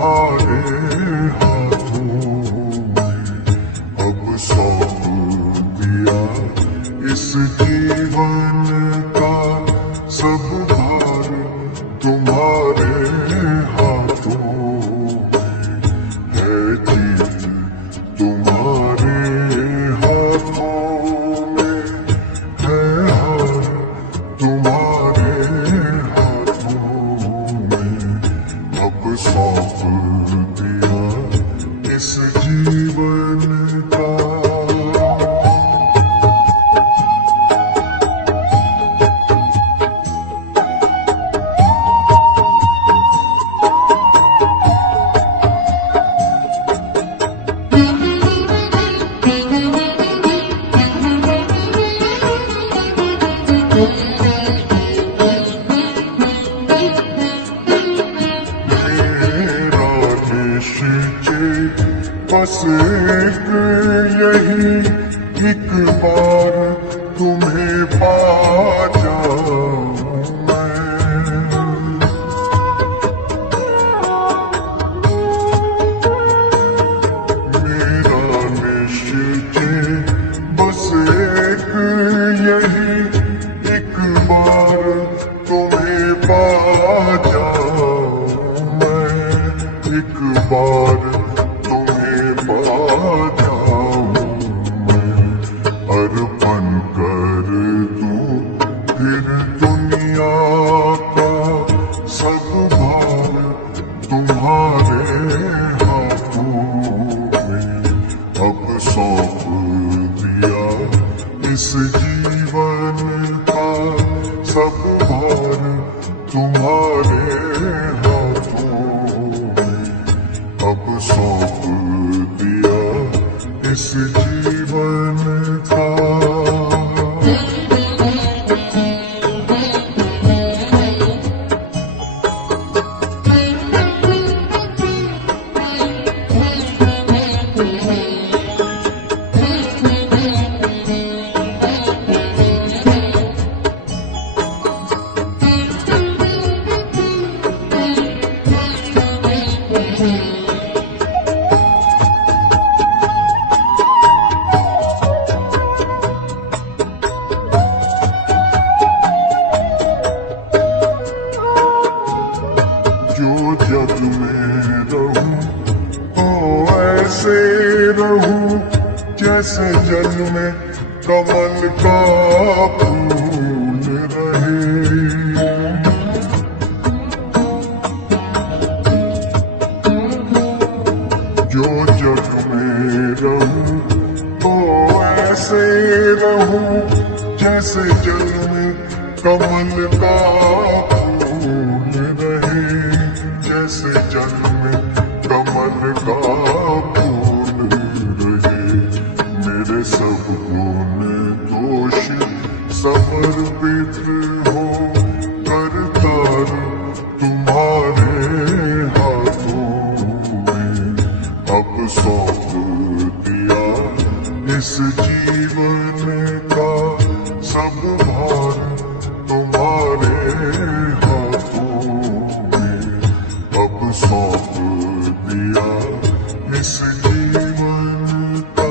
तुम्हारे हाथों में अब सौंप दिया इस जीवन का सब भार तुम्हारे हाथों में है जीत तुम्हारे हाथों में है हार तुम्हारे हाथों में अब सौंप दिया इस जीवन का। बस एक यही एक बार तुम्हें पा जाऊं मेरा निश्चय बस एक यही एक बार तुम्हें पा जाऊं एक बार अर्पण कर दूं फिर दुनिया का सब भार तुम्हारे हाथों में अब सौंप दिया इस जीवन का सब भार तुम्हारे हाथों में अब सौंप दिया इस जीवन का। जो जग में रहूं तो ऐसे रहूं जैसे जल में कमल का फूल रहे। जो जग में रहूं तो ऐसे रहूं जैसे जल में कमल का फूल रहे जैसे जल में कमल का फूल रहे। मेरे सब गुण दोष समर्पित हो करतार तुम्हारे हाथों में अब सौंप दिया इस जीवन का सब भार तुम्हारे हाथों में अब सौंप दिया इस जीवन का।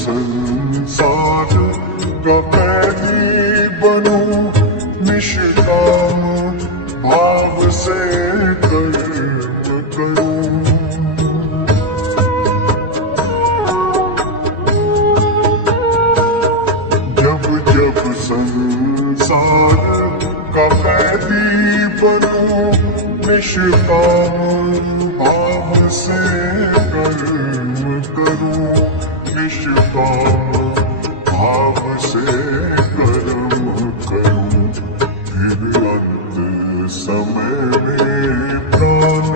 संसार का कैदी बनूं निष्काम भाव से कर्म करूं। जब जब संसार का कैदी बनूं निष्काम भाव से कर्म करूं निष्काम भाव से कर्म करूं। फिर अंत समय में प्राण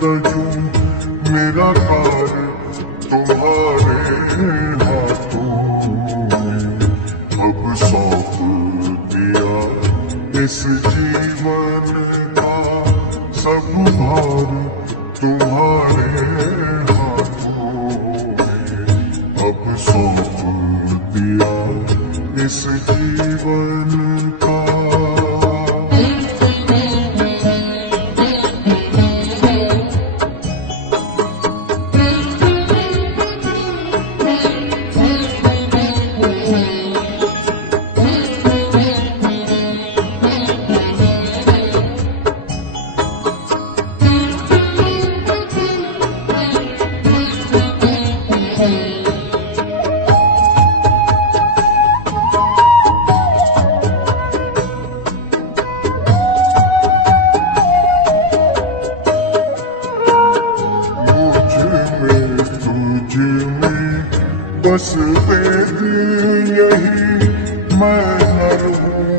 तजूं मेरा कार्य तुम्हारे हाथ इस जीवन का सब भार तुम्हारे हाथों में अब सौंप दिया इस जीवन का। बस वेद यही मैं नर हूँ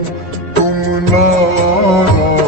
तुम नारायण।